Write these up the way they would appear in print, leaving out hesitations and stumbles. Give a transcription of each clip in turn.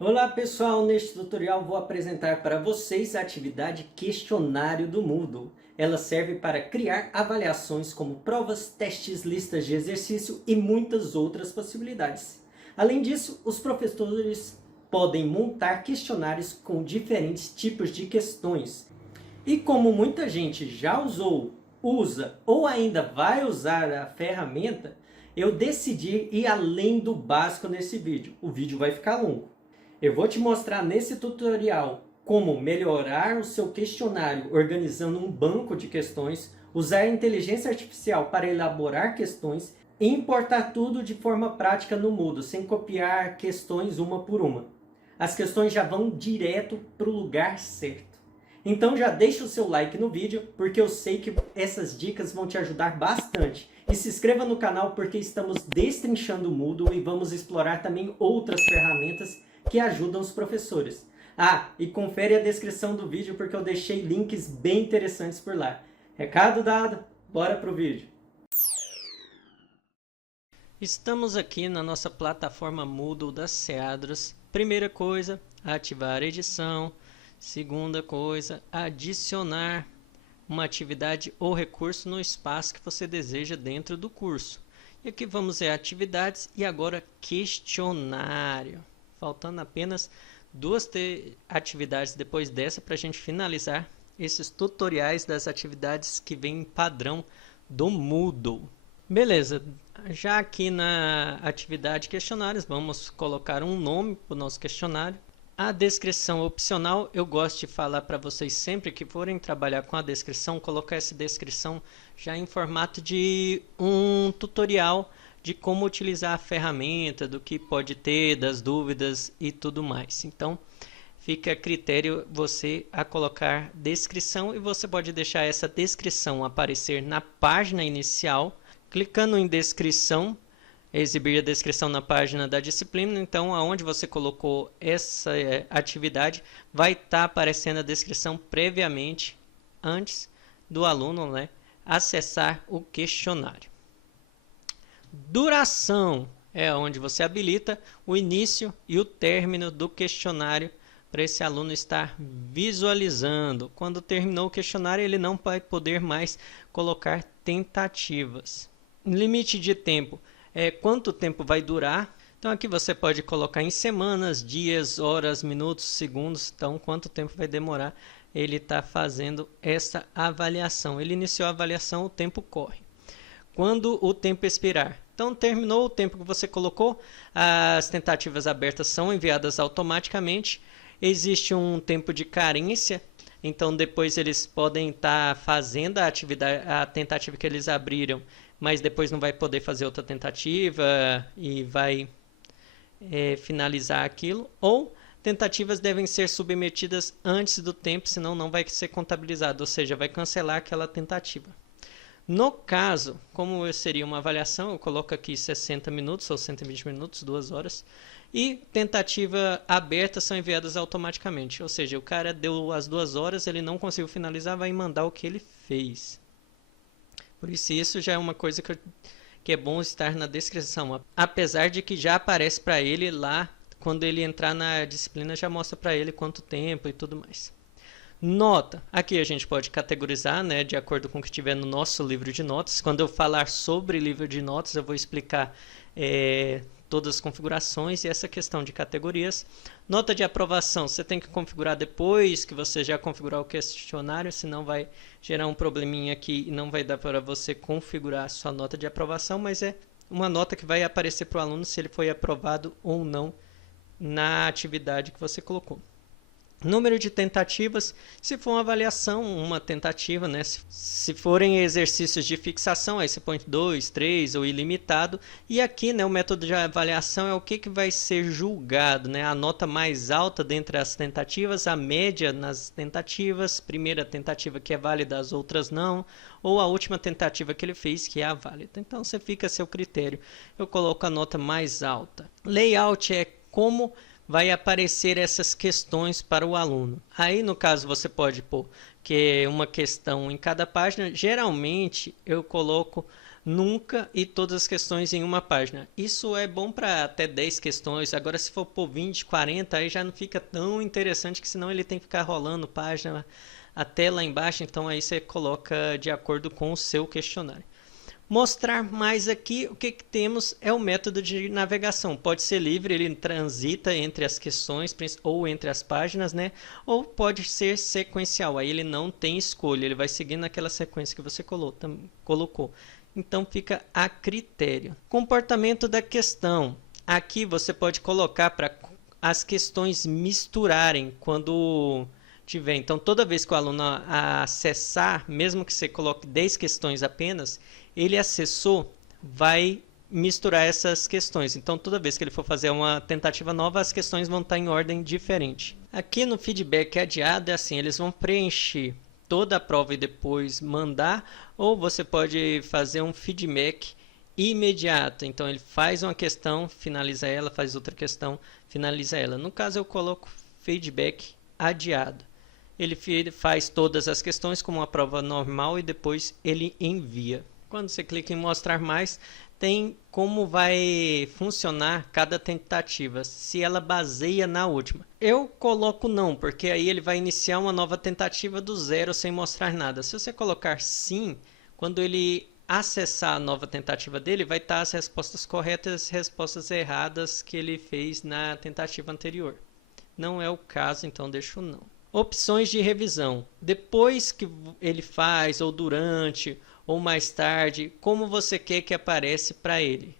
Olá pessoal, neste tutorial vou apresentar para vocês a atividade Questionário do Moodle. Ela serve para criar avaliações como provas, testes, listas de exercício e muitas outras possibilidades. Além disso, os professores podem montar questionários com diferentes tipos de questões. E como muita gente já usou, usa ou ainda vai usar a ferramenta, eu decidi ir além do básico nesse vídeo. O vídeo vai ficar longo. Eu vou te mostrar nesse tutorial como melhorar o seu questionário organizando um banco de questões, usar a inteligência artificial para elaborar questões e importar tudo de forma prática no Moodle, sem copiar questões uma por uma. As questões já vão direto para o lugar certo. Então já deixa o seu like no vídeo, porque eu sei que essas dicas vão te ajudar bastante. E se inscreva no canal porque estamos destrinchando o Moodle e vamos explorar também outras ferramentas que ajudam os professores. Ah, e confere a descrição do vídeo porque eu deixei links bem interessantes por lá. Recado dado, bora pro vídeo. Estamos aqui na nossa plataforma Moodle das Seadras. Primeira coisa, ativar a edição. Segunda coisa, adicionar uma atividade ou recurso no espaço que você deseja dentro do curso. E aqui vamos ver atividades e agora questionário. Faltando apenas duas atividades depois dessa para a gente finalizar esses tutoriais das atividades que vem padrão do Moodle. Beleza, já aqui na atividade questionários, vamos colocar um nome para o nosso questionário. A descrição opcional, eu gosto de falar para vocês sempre que forem trabalhar com a descrição, colocar essa descrição já em formato de um tutorial de como utilizar a ferramenta, do que pode ter, das dúvidas e tudo mais. Então, fica a critério você a colocar descrição e você pode deixar essa descrição aparecer na página inicial, clicando em descrição, exibir a descrição na página da disciplina. Então, aonde você colocou essa atividade, vai estar aparecendo a descrição previamente, antes do aluno, acessar o questionário. Duração é onde você habilita o início e o término do questionário para esse aluno estar visualizando. Quando terminou o questionário, ele não vai poder mais colocar tentativas. Limite de tempo é quanto tempo vai durar. Então aqui você pode colocar em semanas, dias, horas, minutos, segundos. Então quanto tempo vai demorar ele está fazendo essa avaliação. Ele iniciou a avaliação, o tempo corre. Quando o tempo expirar. Então, terminou o tempo que você colocou, as tentativas abertas são enviadas automaticamente. Existe um tempo de carência, então depois eles podem estar fazendo a atividade, a tentativa que eles abriram, mas depois não vai poder fazer outra tentativa e vai finalizar aquilo. Ou tentativas devem ser submetidas antes do tempo, senão não vai ser contabilizado, ou seja, vai cancelar aquela tentativa. No caso, como seria uma avaliação, eu coloco aqui 60 minutos ou 120 minutos, 2 horas. E tentativa aberta são enviadas automaticamente. Ou seja, o cara deu as 2 horas, ele não conseguiu finalizar, vai mandar o que ele fez. Por isso já é uma coisa que é bom estar na descrição. Apesar de que já aparece para ele lá, quando ele entrar na disciplina, já mostra para ele quanto tempo e tudo mais. Nota. Aqui a gente pode categorizar, de acordo com o que tiver no nosso livro de notas. Quando eu falar sobre livro de notas, eu vou explicar todas as configurações e essa questão de categorias. Nota de aprovação, você tem que configurar depois que você já configurar o questionário, senão vai gerar um probleminha aqui e não vai dar para você configurar a sua nota de aprovação, mas é uma nota que vai aparecer para o aluno se ele foi aprovado ou não na atividade que você colocou. Número de tentativas, se for uma avaliação, uma tentativa, Se forem exercícios de fixação, aí você põe 2, 3 ou ilimitado. E aqui, o método de avaliação é o que vai ser julgado, A nota mais alta dentre as tentativas, a média nas tentativas, primeira tentativa que é válida, as outras não, ou a última tentativa que ele fez que é a válida. Então, você fica a seu critério. Eu coloco a nota mais alta. Layout é como vai aparecer essas questões para o aluno. Aí, no caso, você pode pôr que é uma questão em cada página. Geralmente, eu coloco nunca e todas as questões em uma página. Isso é bom para até 10 questões. Agora, se for por 20, 40, aí já não fica tão interessante, que senão ele tem que ficar rolando página até lá embaixo. Então aí você coloca de acordo com o seu questionário. Mostrar mais aqui, o que temos é o método de navegação. Pode ser livre, ele transita entre as questões ou entre as páginas, né? Ou pode ser sequencial, aí ele não tem escolha, ele vai seguindo aquela sequência que você colocou. Então fica a critério. Comportamento da questão. Aqui você pode colocar para as questões misturarem quando tiver. Então toda vez que o aluno acessar, mesmo que você coloque 10 questões apenas, ele acessou, vai misturar essas questões. Então toda vez que ele for fazer uma tentativa nova, as questões vão estar em ordem diferente. Aqui no feedback adiado é assim, eles vão preencher toda a prova e depois mandar, ou você pode fazer um feedback imediato. Então ele faz uma questão, finaliza ela, faz outra questão, finaliza ela. No caso eu coloco feedback adiado. Ele faz todas as questões como uma prova normal e depois ele envia. Quando você clica em mostrar mais, tem como vai funcionar cada tentativa, se ela baseia na última. Eu coloco não, porque aí ele vai iniciar uma nova tentativa do zero sem mostrar nada. Se você colocar sim, quando ele acessar a nova tentativa dele, vai estar as respostas corretas e as respostas erradas que ele fez na tentativa anterior. Não é o caso, então deixo não. Opções de revisão. Depois que ele faz, ou durante, ou mais tarde, como você quer que apareça para ele.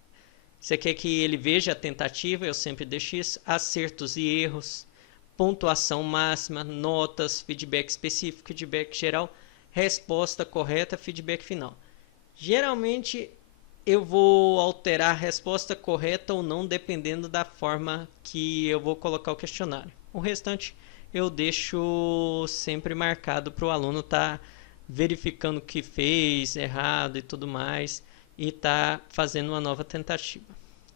Você quer que ele veja a tentativa, eu sempre deixo isso, acertos e erros, pontuação máxima, notas, feedback específico, feedback geral, resposta correta, feedback final. Geralmente eu vou alterar a resposta correta ou não, dependendo da forma que eu vou colocar o questionário. O restante eu deixo sempre marcado para o aluno estar verificando o que fez errado e tudo mais, e tá fazendo uma nova tentativa.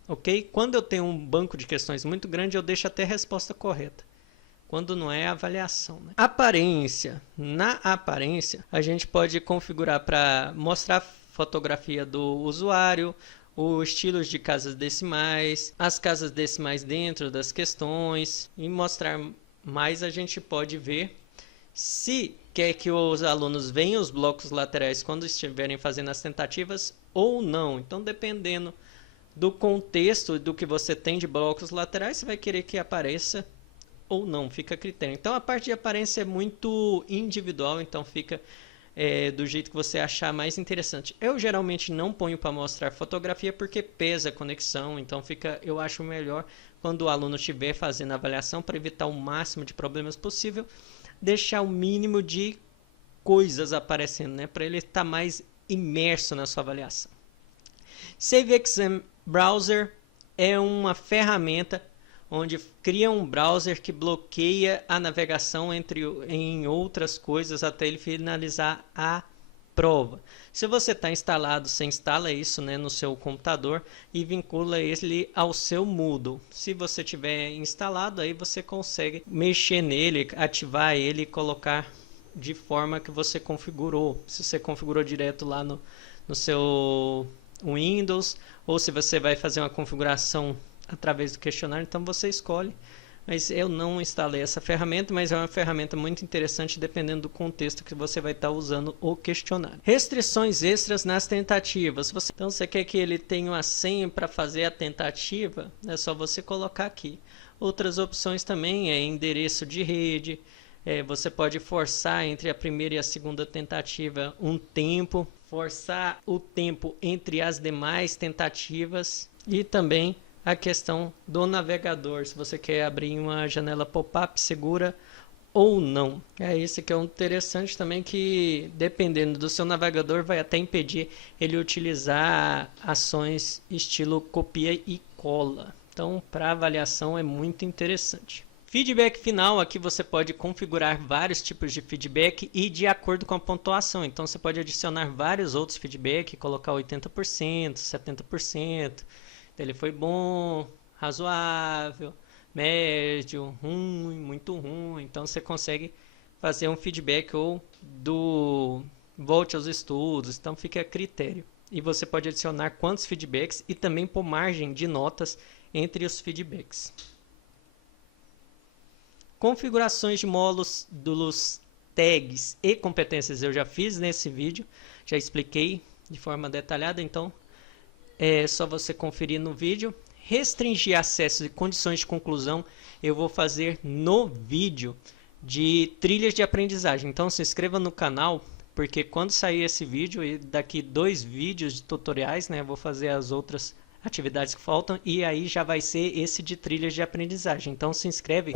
Ok? Quando eu tenho um banco de questões muito grande, eu deixo até a resposta correta. Quando não é, avaliação. Né? Aparência. Na aparência, a gente pode configurar para mostrar fotografia do usuário, os estilos de casas decimais, as casas decimais dentro das questões, e mostrar mais a gente pode ver se quer que os alunos vejam os blocos laterais quando estiverem fazendo as tentativas ou não. Então, dependendo do contexto do que você tem de blocos laterais, você vai querer que apareça ou não, fica a critério. Então, a parte de aparência é muito individual, então fica do jeito que você achar mais interessante. Eu geralmente não ponho para mostrar fotografia porque pesa a conexão, então eu acho melhor quando o aluno estiver fazendo a avaliação, para evitar o máximo de problemas possível, deixar o mínimo de coisas aparecendo, né, para ele estar mais imerso na sua avaliação. Save Exam Browser é uma ferramenta onde cria um browser que bloqueia a navegação em outras coisas até ele finalizar a prova. Se você está instalado, você instala isso, né, no seu computador e vincula ele ao seu Moodle. Se você tiver instalado, aí você consegue mexer nele, ativar ele e colocar de forma que você configurou. Se você configurou direto lá no seu Windows, ou se você vai fazer uma configuração através do questionário, então você escolhe. Mas eu não instalei essa ferramenta, mas é uma ferramenta muito interessante dependendo do contexto que você vai estar usando o questionário. Restrições extras nas tentativas. Então você quer que ele tenha uma senha para fazer a tentativa, é só você colocar aqui. Outras opções também é endereço de rede. Você pode forçar entre a primeira e a segunda tentativa um tempo, forçar o tempo entre as demais tentativas, e também a questão do navegador, se você quer abrir uma janela pop-up segura ou não. Esse que é um interessante também, que dependendo do seu navegador vai até impedir ele utilizar ações estilo copia e cola. Então, para avaliação é muito interessante. Feedback final, aqui você pode configurar vários tipos de feedback e de acordo com a pontuação. Então você pode adicionar vários outros feedback, colocar 80%, 70%. Ele foi bom, razoável, médio, ruim, muito ruim. Então você consegue fazer um feedback ou do volte aos estudos. Então fica a critério. e você pode adicionar quantos feedbacks e também pôr margem de notas entre os feedbacks. Configurações de módulos, tags e competências eu já fiz nesse vídeo, já expliquei de forma detalhada, então é só você conferir no vídeo. Restringir acessos e condições de conclusão eu vou fazer no vídeo de trilhas de aprendizagem. Então se inscreva no canal, porque quando sair esse vídeo e daqui 2 vídeos de tutoriais, né, eu vou fazer as outras atividades que faltam e aí já vai ser esse de trilhas de aprendizagem. Então se inscreve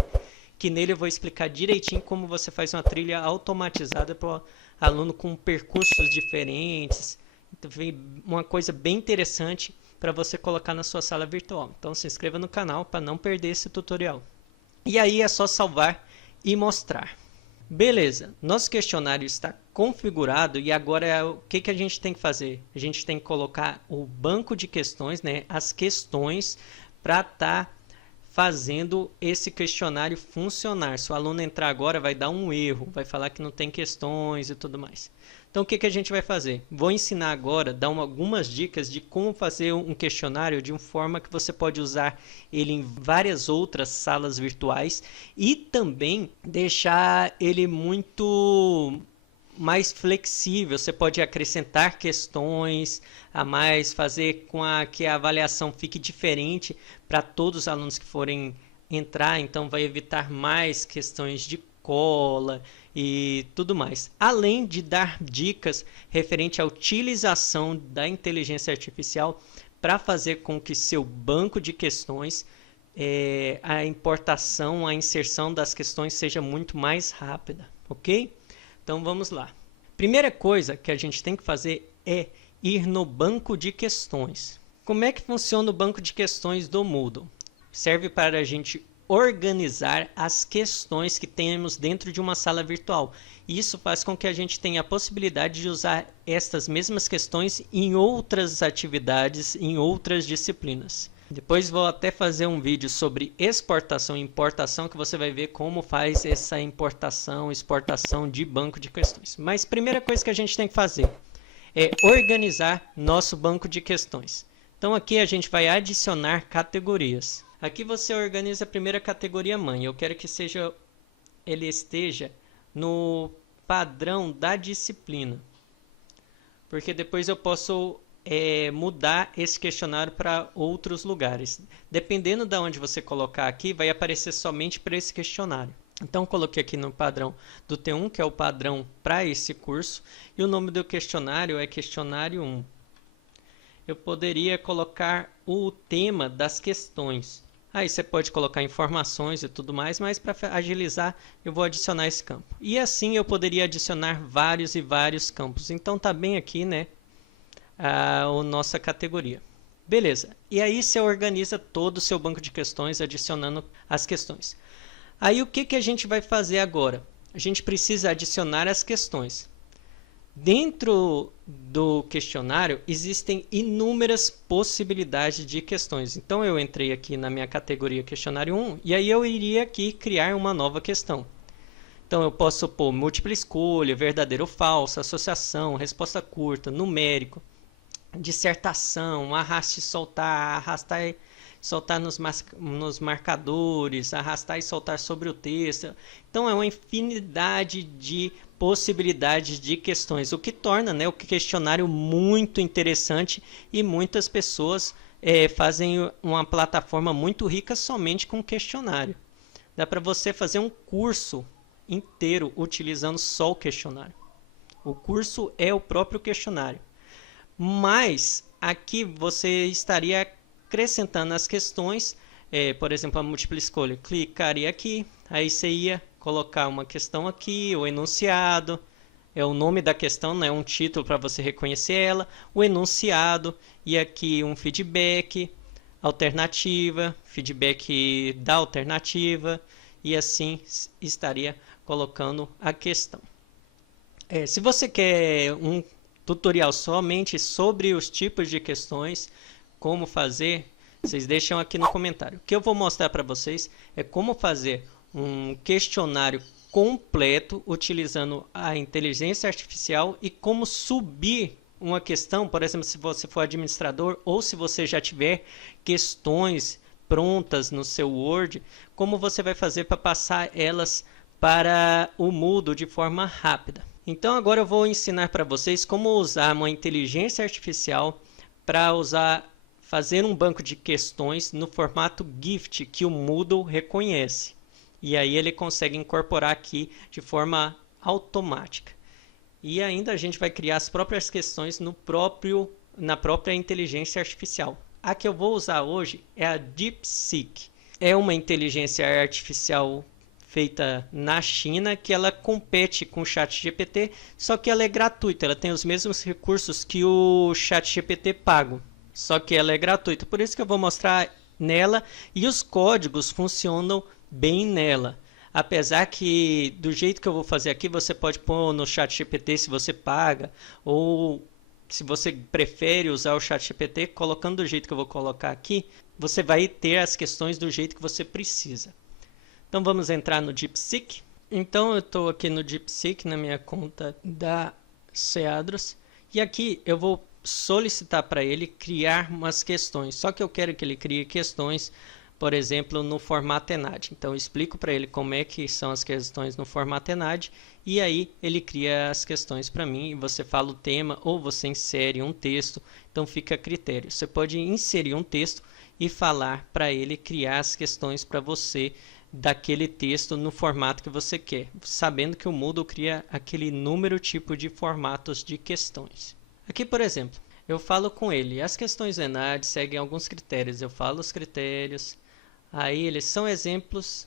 que nele eu vou explicar direitinho como você faz uma trilha automatizada para o aluno com percursos diferentes. Então, uma coisa bem interessante para você colocar na sua sala virtual. Então se inscreva no canal para não perder esse tutorial. E aí é só salvar e mostrar. Beleza, nosso questionário está configurado e agora o que a gente tem que fazer? A gente tem que colocar o banco de questões, né, as questões para estar fazendo esse questionário funcionar. Se o aluno entrar agora vai dar um erro, vai falar que não tem questões e tudo mais. Então o que a gente vai fazer? Vou ensinar agora, dar algumas dicas de como fazer um questionário de uma forma que você pode usar ele em várias outras salas virtuais e também deixar ele muito mais flexível. Você pode acrescentar questões a mais, fazer com que a avaliação fique diferente para todos os alunos que forem entrar, então vai evitar mais questões de cola e tudo mais. Além de dar dicas referente à utilização da inteligência artificial para fazer com que seu banco de questões, a importação, a inserção das questões seja muito mais rápida, ok? Então vamos lá. Primeira coisa que a gente tem que fazer é ir no banco de questões. Como é que funciona o banco de questões do Moodle? Serve para a gente organizar as questões que temos dentro de uma sala virtual. Isso faz com que a gente tenha a possibilidade de usar estas mesmas questões em outras atividades, em outras disciplinas. Depois vou até fazer um vídeo sobre exportação e importação, que você vai ver como faz essa importação, exportação de banco de questões. Mas a primeira coisa que a gente tem que fazer é organizar nosso banco de questões. Então aqui a gente vai adicionar categorias. Aqui você organiza a primeira categoria mãe. Eu quero que ele esteja no padrão da disciplina, porque depois eu posso mudar esse questionário para outros lugares. Dependendo de onde você colocar aqui, vai aparecer somente para esse questionário. Então coloquei aqui no padrão do T1, que é o padrão para esse curso, e o nome do questionário é questionário 1. Eu poderia colocar o tema das questões. Aí você pode colocar informações e tudo mais, mas para agilizar eu vou adicionar esse campo. E assim eu poderia adicionar vários e vários campos. Então tá bem aqui, né, a nossa categoria. Beleza, e aí você organiza todo o seu banco de questões adicionando as questões. Aí o que a gente vai fazer agora? A gente precisa adicionar as questões. Dentro do questionário existem inúmeras possibilidades de questões. Então eu entrei aqui na minha categoria questionário 1 e aí eu iria aqui criar uma nova questão. Então eu posso pôr múltipla escolha, verdadeiro ou falso, associação, resposta curta, numérico, dissertação, arraste e soltar, arrastar e soltar nos marcadores, arrastar e soltar sobre o texto. Então é uma infinidade de possibilidades de questões, o que torna, né, o questionário muito interessante e muitas pessoas fazem uma plataforma muito rica somente com questionário. Dá para você fazer um curso inteiro utilizando só o questionário. O curso é o próprio questionário. Mas aqui você estaria acrescentando as questões, por exemplo, a múltipla escolha. Clicaria aqui, aí você ia colocar uma questão aqui, o enunciado, é o nome da questão, não é um título para você reconhecer ela, o enunciado, e aqui um feedback, alternativa, feedback da alternativa, e assim estaria colocando a questão. Se você quer um tutorial somente sobre os tipos de questões, como fazer, vocês deixam aqui no comentário. O que eu vou mostrar para vocês é como fazer um questionário completo utilizando a inteligência artificial e como subir uma questão, por exemplo, se você for administrador ou se você já tiver questões prontas no seu Word, como você vai fazer para passar elas para o Moodle de forma rápida. Então agora eu vou ensinar para vocês como usar uma inteligência artificial para fazer um banco de questões no formato GIFT que o Moodle reconhece. E aí ele consegue incorporar aqui de forma automática. E ainda a gente vai criar as próprias questões na própria inteligência artificial. A que eu vou usar hoje é a DeepSeek. É uma inteligência artificial feita na China que ela compete com o ChatGPT, só que ela é gratuita, ela tem os mesmos recursos que o ChatGPT pago, só que ela é gratuita. Por isso que eu vou mostrar nela e os códigos funcionam bem nela. Apesar que do jeito que eu vou fazer aqui, você pode pôr no ChatGPT se você paga, ou se você prefere usar o ChatGPT, colocando do jeito que eu vou colocar aqui, você vai ter as questões do jeito que você precisa. Então vamos entrar no DeepSeek. Então eu estou aqui no DeepSeek, na minha conta da Seadros, e aqui eu vou solicitar para ele criar umas questões, só que eu quero que ele crie questões, por exemplo, no formato ENAD. Então eu explico para ele como é que são as questões no formato ENAD e aí ele cria as questões para mim. E você fala o tema ou você insere um texto, então fica a critério. Você pode inserir um texto e falar para ele criar as questões para você daquele texto no formato que você quer, sabendo que o Moodle cria aquele número tipo de formatos de questões. Aqui, por exemplo, eu falo com ele, as questões ENAD seguem alguns critérios, eu falo os critérios, aí eles são exemplos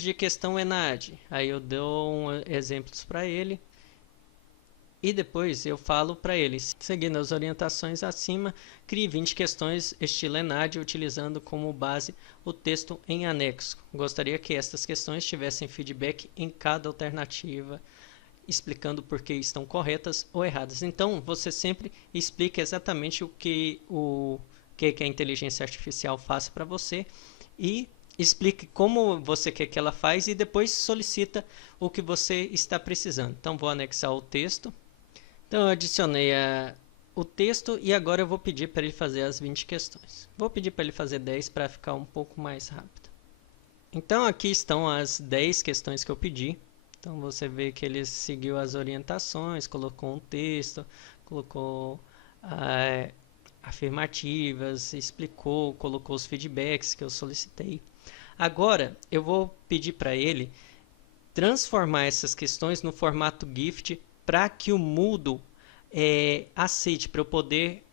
de questão ENAD, aí eu dou exemplos para ele e depois eu falo para ele, seguindo as orientações acima, crie 20 questões estilo ENAD utilizando como base o texto em anexo. Gostaria que estas questões tivessem feedback em cada alternativa, explicando por que estão corretas ou erradas. Então, você sempre explica exatamente o que a inteligência artificial faça para você e explique como você quer que ela faz e depois solicita o que você está precisando. Então, vou anexar o texto. Então, eu adicionei o texto e agora eu vou pedir para ele fazer as 20 questões. Vou pedir para ele fazer 10 para ficar um pouco mais rápido. Então, aqui estão as 10 questões que eu pedi. Então, você vê que ele seguiu as orientações, colocou um texto, colocou afirmativas, explicou, colocou os feedbacks que eu solicitei. Agora, eu vou pedir para ele transformar essas questões no formato GIFT para que o Moodle aceite, para eu poder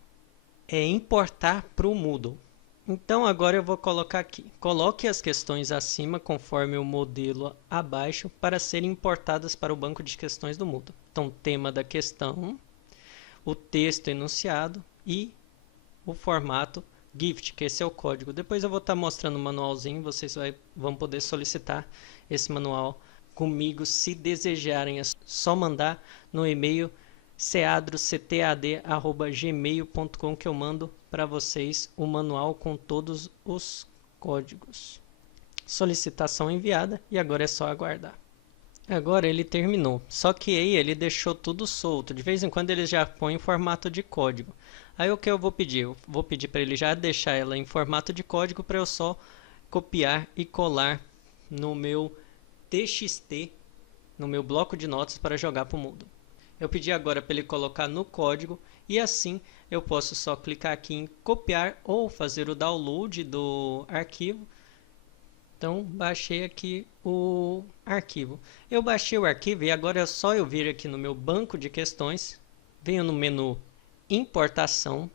importar para o Moodle. Então agora eu vou colocar aqui, coloque as questões acima conforme o modelo abaixo para serem importadas para o banco de questões do Moodle. Então tema da questão, o texto enunciado e o formato GIFT, que esse é o código. Depois eu vou estar mostrando o manualzinho, vocês vão poder solicitar esse manual comigo se desejarem. É só mandar no e-mail seadroctad@gmail.com que eu mando para vocês o manual com todos os códigos. Solicitação enviada e agora é só aguardar. Agora ele terminou, só que aí ele deixou tudo solto. De vez em quando ele já põe em formato de código. Aí o que eu vou pedir? Eu vou pedir para ele já deixar ela em formato de código para eu só copiar e colar no meu TXT, no meu bloco de notas para jogar para o Moodle. Eu pedi agora para ele colocar no código e assim eu posso só clicar aqui em copiar ou fazer o download do arquivo. Então baixei aqui o arquivo. Eu baixei o arquivo e agora é só eu vir aqui no meu banco de questões, venho no menu importação,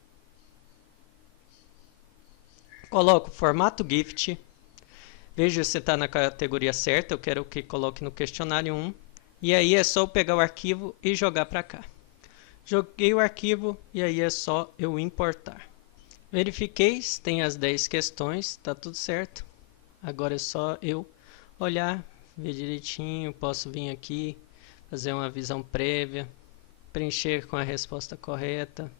coloco formato GIFT, vejo se está na categoria certa, eu quero que coloque no questionário 1. E aí é só eu pegar o arquivo e jogar para cá. Joguei o arquivo e aí é só eu importar. Verifiquei se tem as 10 questões, está tudo certo. Agora é só eu olhar, ver direitinho, posso vir aqui, fazer uma visão prévia, preencher com a resposta correta.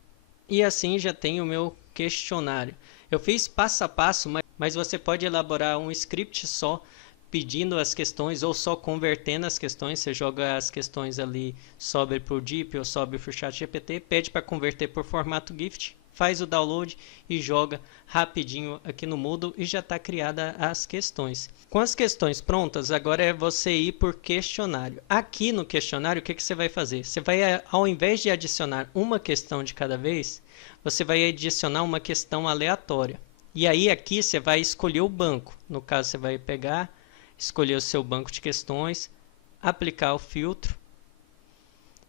E assim já tenho o meu questionário. Eu fiz passo a passo, mas você pode elaborar um script só pedindo as questões ou só convertendo as questões. Você joga as questões ali, sobe para o DeepL ou sobe para o ChatGPT, pede para converter por formato GIFT, faz o download e joga rapidinho aqui no Moodle e já está criada as questões. Com as questões prontas, agora é você ir por questionário. Aqui no questionário, o que você vai fazer? Você vai, ao invés de adicionar uma questão de cada vez, você vai adicionar uma questão aleatória. E aí aqui você vai escolher o banco. No caso, você vai pegar, escolher o seu banco de questões, aplicar o filtro.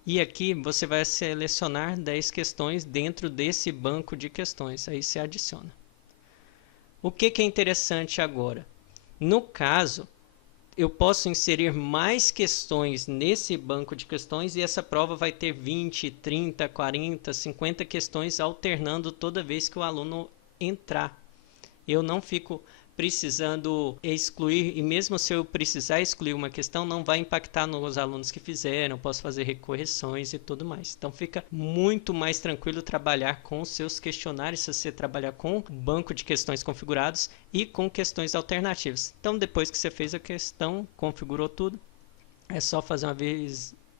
E aqui você vai selecionar 10 questões dentro desse banco de questões. Aí você adiciona. O que é interessante agora? No caso, eu posso inserir mais questões nesse banco de questões e essa prova vai ter 20, 30, 40, 50 questões alternando toda vez que o aluno entrar. Eu não fico precisando excluir, e mesmo se eu precisar excluir uma questão, não vai impactar nos alunos que fizeram, posso fazer recorreções e tudo mais. Então fica muito mais tranquilo trabalhar com os seus questionários, se você trabalhar com banco de questões configurados e com questões alternativas. Então depois que você fez a questão, configurou tudo, é só fazer uma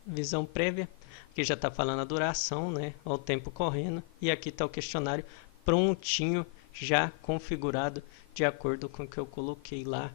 visão prévia, aqui já está falando a duração, né, o tempo correndo, e aqui está o questionário prontinho, já configurado de acordo com o que eu coloquei lá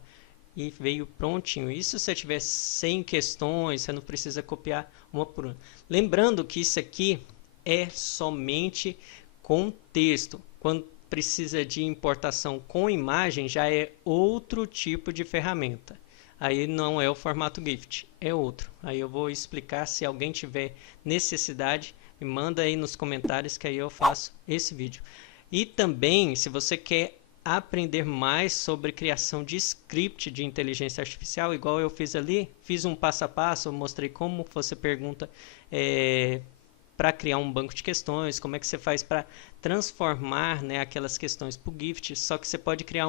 e veio prontinho. E se você tiver 100 questões, você não precisa copiar uma por uma. Lembrando que isso aqui é somente com texto. Quando precisa de importação com imagem, já é outro tipo de ferramenta. Aí não é o formato GIFT, é outro. Aí eu vou explicar, se alguém tiver necessidade, me manda aí nos comentários que aí eu faço esse vídeo. E também, se você quer aprender mais sobre criação de script de inteligência artificial, igual eu fiz ali, fiz um passo a passo, eu mostrei como você pergunta para criar um banco de questões, como é que você faz para transformar, né, aquelas questões para o GIFT, só que você pode criar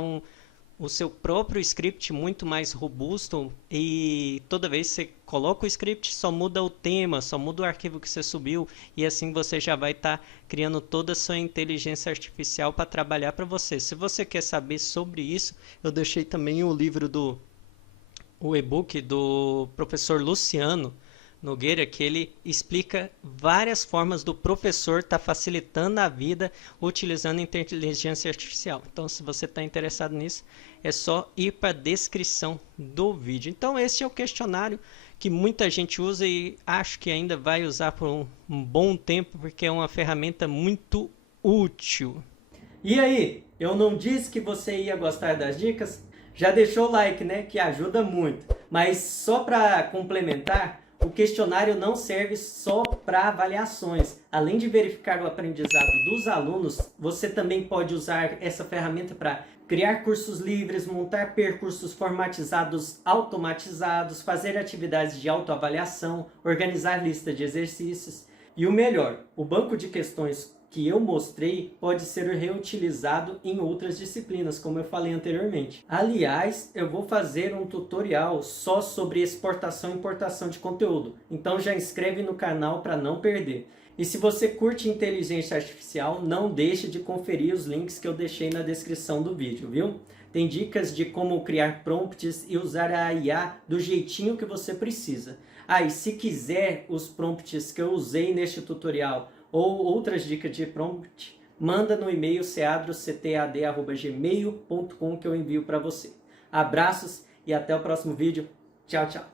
o seu próprio script muito mais robusto e toda vez que você coloca o script, só muda o tema, só muda o arquivo que você subiu e assim você já vai estar criando toda a sua inteligência artificial para trabalhar para você. Se você quer saber sobre isso, eu deixei também o livro o e-book do professor Luciano Nogueira, que ele explica várias formas do professor estar facilitando a vida utilizando inteligência artificial. Então, se você está interessado nisso, é só ir para a descrição do vídeo. Então, esse é o questionário que muita gente usa e acho que ainda vai usar por um bom tempo, porque é uma ferramenta muito útil. E aí, eu não disse que você ia gostar das dicas? Já deixou o like, né? Que ajuda muito. Mas só para complementar, o questionário não serve só para avaliações. Além de verificar o aprendizado dos alunos, você também pode usar essa ferramenta para criar cursos livres, montar percursos formatizados automatizados, fazer atividades de autoavaliação, organizar lista de exercícios. E o melhor, o banco de questões que eu mostrei pode ser reutilizado em outras disciplinas, como eu falei anteriormente. Aliás, eu vou fazer um tutorial só sobre exportação e importação de conteúdo, então já inscreve no canal para não perder. E se você curte inteligência artificial, não deixe de conferir os links que eu deixei na descrição do vídeo, viu? Tem dicas de como criar prompts e usar a IA do jeitinho que você precisa. E se quiser os prompts que eu usei neste tutorial ou outras dicas de prompt, manda no e-mail ceadroctad@gmail.com que eu envio para você. Abraços e até o próximo vídeo. Tchau, tchau.